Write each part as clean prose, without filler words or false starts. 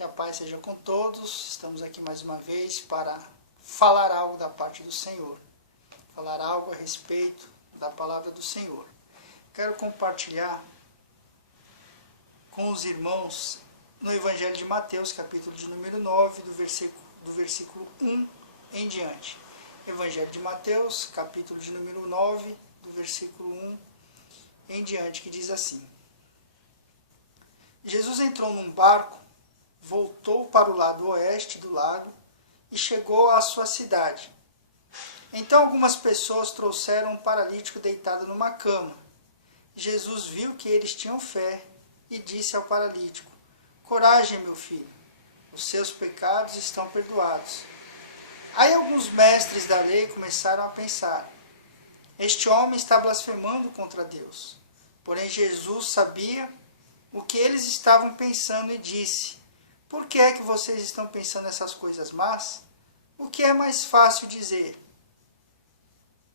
Que a paz seja com todos. Estamos aqui mais uma vez para falar algo da parte do Senhor. Falar algo a respeito da palavra do Senhor. Quero compartilhar com os irmãos no Evangelho de Mateus, capítulo de número 9, do versículo 1 em diante. Evangelho de Mateus, capítulo de número 9, do versículo 1 em diante, que diz assim: Jesus entrou num barco, voltou para o lado oeste do lago e chegou à sua cidade. Então algumas pessoas trouxeram um paralítico deitado numa cama. Jesus viu que eles tinham fé e disse ao paralítico: Coragem, meu filho, os seus pecados estão perdoados. Aí alguns mestres da lei começaram a pensar: este homem está blasfemando contra Deus. Porém Jesus sabia o que eles estavam pensando e disse: por que é que vocês estão pensando essas coisas más? O que é mais fácil dizer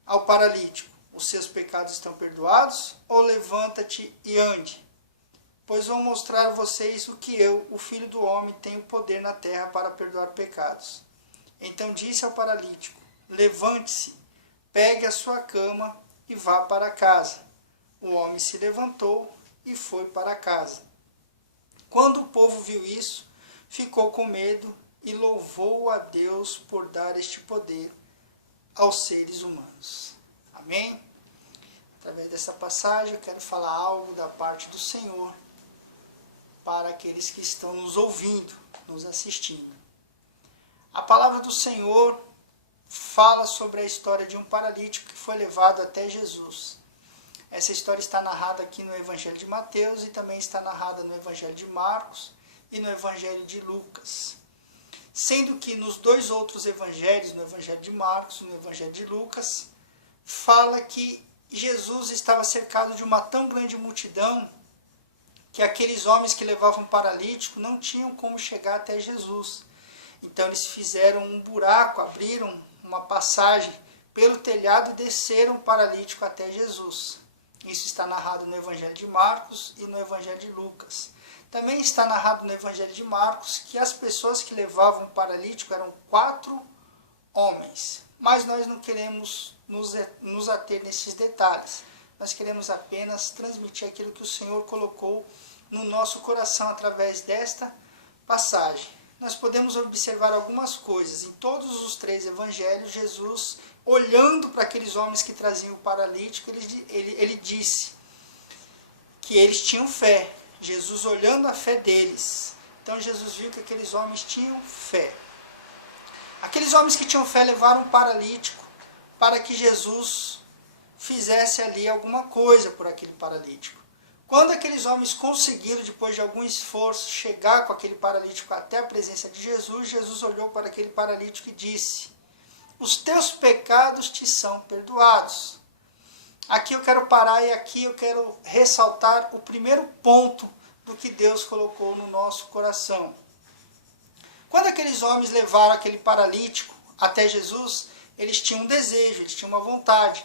ao paralítico: os seus pecados estão perdoados? Ou levanta-te e ande? Pois vou mostrar a vocês o que eu, o Filho do Homem, tenho poder na terra para perdoar pecados. Então disse ao paralítico: levante-se, pegue a sua cama e vá para casa. O homem se levantou e foi para casa. Quando o povo viu isso, ficou com medo e louvou a Deus por dar este poder aos seres humanos. Amém? Através dessa passagem eu quero falar algo da parte do Senhor para aqueles que estão nos ouvindo, nos assistindo. A palavra do Senhor fala sobre a história de um paralítico que foi levado até Jesus. Essa história está narrada aqui no Evangelho de Mateus e também está narrada no Evangelho de Marcos e no Evangelho de Lucas. Sendo que nos dois outros evangelhos, no Evangelho de Marcos e no Evangelho de Lucas, fala que Jesus estava cercado de uma tão grande multidão que aqueles homens que levavam paralítico não tinham como chegar até Jesus. Então eles fizeram um buraco, abriram uma passagem pelo telhado e desceram o paralítico até Jesus. Isso está narrado no Evangelho de Marcos e no Evangelho de Lucas. Também está narrado no Evangelho de Marcos que as pessoas que levavam o paralítico eram 4 homens. Mas nós não queremos nos ater nesses detalhes. Nós queremos apenas transmitir aquilo que o Senhor colocou no nosso coração através desta passagem. Nós podemos observar algumas coisas. Em todos os 3 evangelhos, Jesus, olhando para aqueles homens que traziam o paralítico, ele disse que eles tinham fé. Jesus olhando a fé deles. Então Jesus viu que aqueles homens tinham fé. Aqueles homens que tinham fé levaram um paralítico para que Jesus fizesse ali alguma coisa por aquele paralítico. Quando aqueles homens conseguiram, depois de algum esforço, chegar com aquele paralítico até a presença de Jesus, Jesus olhou para aquele paralítico e disse: os teus pecados te são perdoados. Aqui eu quero parar e aqui eu quero ressaltar o primeiro ponto do que Deus colocou no nosso coração. Quando aqueles homens levaram aquele paralítico até Jesus, eles tinham um desejo, eles tinham uma vontade.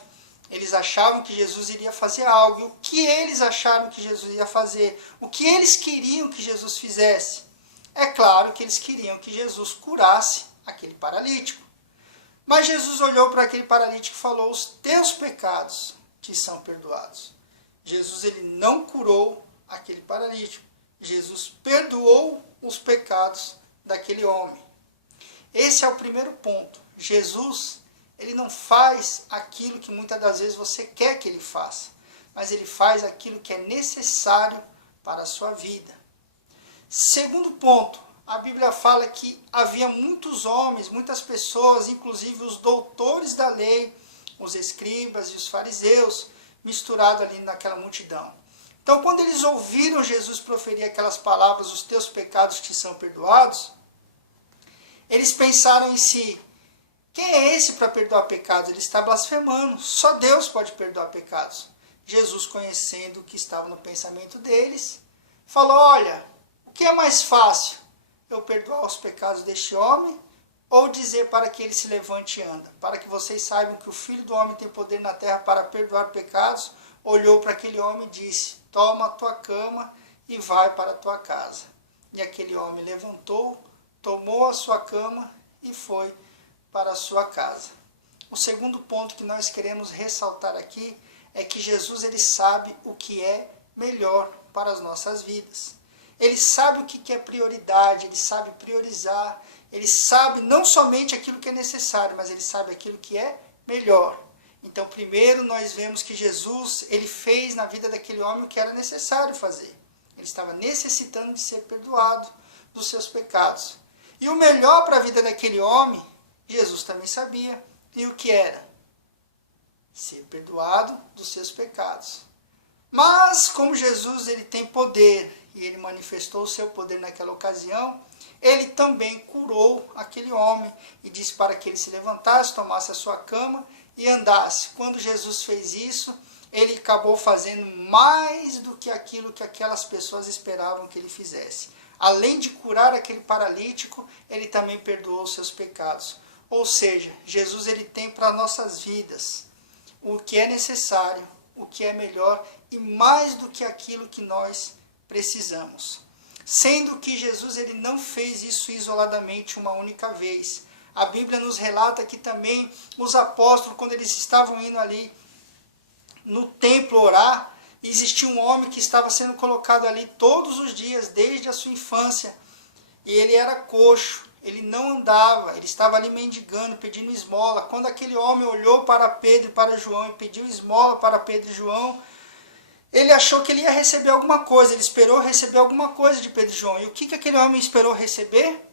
Eles achavam que Jesus iria fazer algo. E o que eles acharam que Jesus ia fazer? O que eles queriam que Jesus fizesse? É claro que eles queriam que Jesus curasse aquele paralítico. Mas Jesus olhou para aquele paralítico e falou: os teus pecados te são perdoados. Jesus ele não curou aquele paralítico. Jesus perdoou os pecados daquele homem. Esse é o primeiro ponto. Jesus ele não faz aquilo que muitas das vezes você quer que ele faça, mas ele faz aquilo que é necessário para a sua vida. Segundo ponto, a Bíblia fala que havia muitos homens, muitas pessoas, inclusive os doutores da lei, os escribas e os fariseus, misturados ali naquela multidão. Então, quando eles ouviram Jesus proferir aquelas palavras: os teus pecados te são perdoados, eles pensaram em si: quem é esse para perdoar pecados? Ele está blasfemando. Só Deus pode perdoar pecados. Jesus, conhecendo o que estava no pensamento deles, falou: olha, o que é mais fácil? Eu perdoar os pecados deste homem ou dizer para que ele se levante e anda? Para que vocês saibam que o Filho do Homem tem poder na terra para perdoar pecados, olhou para aquele homem e disse: toma a tua cama e vai para a tua casa. E aquele homem levantou, tomou a sua cama e foi para a sua casa. O segundo ponto que nós queremos ressaltar aqui é que Jesus ele sabe o que é melhor para as nossas vidas. Ele sabe o que é prioridade, ele sabe priorizar, ele sabe não somente aquilo que é necessário, mas ele sabe aquilo que é melhor. Então, primeiro nós vemos que Jesus ele fez na vida daquele homem o que era necessário fazer. Ele estava necessitando de ser perdoado dos seus pecados. E o melhor para a vida daquele homem, Jesus também sabia. E o que era? Ser perdoado dos seus pecados. Mas, como Jesus ele tem poder, e ele manifestou o seu poder naquela ocasião, ele também curou aquele homem e disse para que ele se levantasse, tomasse a sua cama e andasse. Quando Jesus fez isso, ele acabou fazendo mais do que aquilo que aquelas pessoas esperavam que ele fizesse. Além de curar aquele paralítico, ele também perdoou os seus pecados. Ou seja, Jesus ele tem para nossas vidas o que é necessário, o que é melhor e mais do que aquilo que nós precisamos. Sendo que Jesus ele não fez isso isoladamente uma única vez. A Bíblia nos relata que também os apóstolos, quando eles estavam indo ali no templo orar, existia um homem que estava sendo colocado ali todos os dias, desde a sua infância. E ele era coxo, ele não andava, ele estava ali mendigando, pedindo esmola. Quando aquele homem olhou para Pedro e para João e pediu esmola para Pedro e João, ele achou que ele ia receber alguma coisa, ele esperou receber alguma coisa de Pedro e João. E o que aquele homem esperou receber?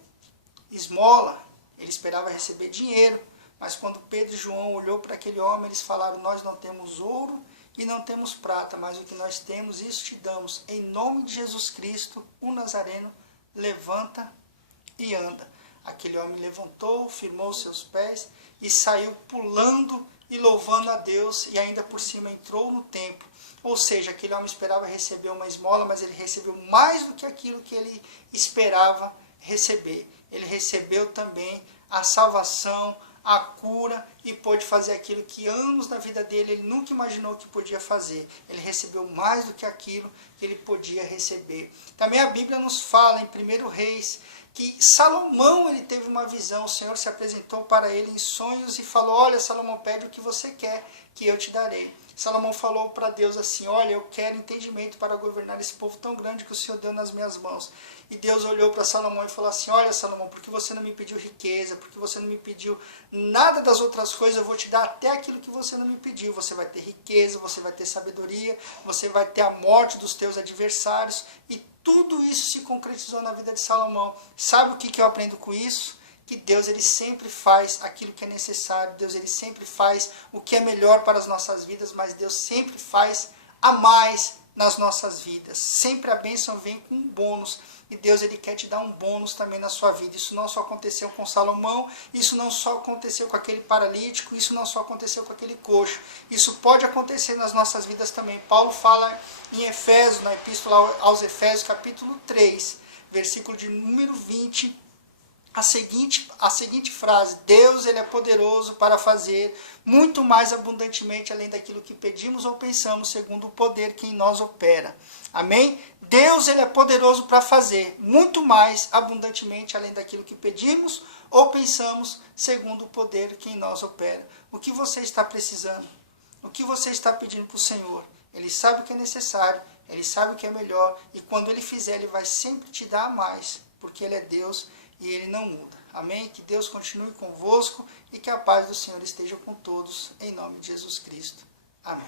Esmola. Ele esperava receber dinheiro. Mas quando Pedro e João olhou para aquele homem, eles falaram: nós não temos ouro e não temos prata, mas o que nós temos, isso te damos. Em nome de Jesus Cristo, o Nazareno, levanta e anda. Aquele homem levantou, firmou os seus pés e saiu pulando e louvando a Deus, e ainda por cima entrou no templo. Ou seja, aquele homem esperava receber uma esmola, mas ele recebeu mais do que aquilo que ele esperava receber. Ele recebeu também a salvação, a cura, e pôde fazer aquilo que anos da vida dele ele nunca imaginou que podia fazer. Ele recebeu mais do que aquilo que ele podia receber. Também a Bíblia nos fala em 1 Reis que Salomão ele teve uma visão. O Senhor se apresentou para ele em sonhos e falou: olha, Salomão, pede o que você quer que eu te darei. Salomão falou para Deus assim: olha, eu quero entendimento para governar esse povo tão grande que o Senhor deu nas minhas mãos. E Deus olhou para Salomão e falou assim: olha, Salomão, porque você não me pediu riqueza, porque você não me pediu nada das outras coisas, eu vou te dar até aquilo que você não me pediu. Você vai ter riqueza, você vai ter sabedoria, você vai ter a morte dos teus adversários. E tudo isso se concretizou na vida de Salomão. Sabe o que eu aprendo com isso? Que Deus ele sempre faz aquilo que é necessário, Deus ele sempre faz o que é melhor para as nossas vidas, mas Deus sempre faz a mais nas nossas vidas. Sempre a bênção vem com um bônus, e Deus ele quer te dar um bônus também na sua vida. Isso não só aconteceu com Salomão, isso não só aconteceu com aquele paralítico, isso não só aconteceu com aquele coxo, isso pode acontecer nas nossas vidas também. Paulo fala em Efésios, na Epístola aos Efésios, capítulo 3, versículo de número 20, a seguinte frase: Deus ele é poderoso para fazer muito mais abundantemente além daquilo que pedimos ou pensamos, segundo o poder que em nós opera. Amém? Deus ele é poderoso para fazer muito mais abundantemente além daquilo que pedimos ou pensamos, segundo o poder que em nós opera. O que você está precisando? O que você está pedindo para o Senhor? Ele sabe o que é necessário, ele sabe o que é melhor, e quando ele fizer, ele vai sempre te dar mais, porque ele é Deus e ele não muda. Amém? Que Deus continue convosco e que a paz do Senhor esteja com todos, em nome de Jesus Cristo. Amém.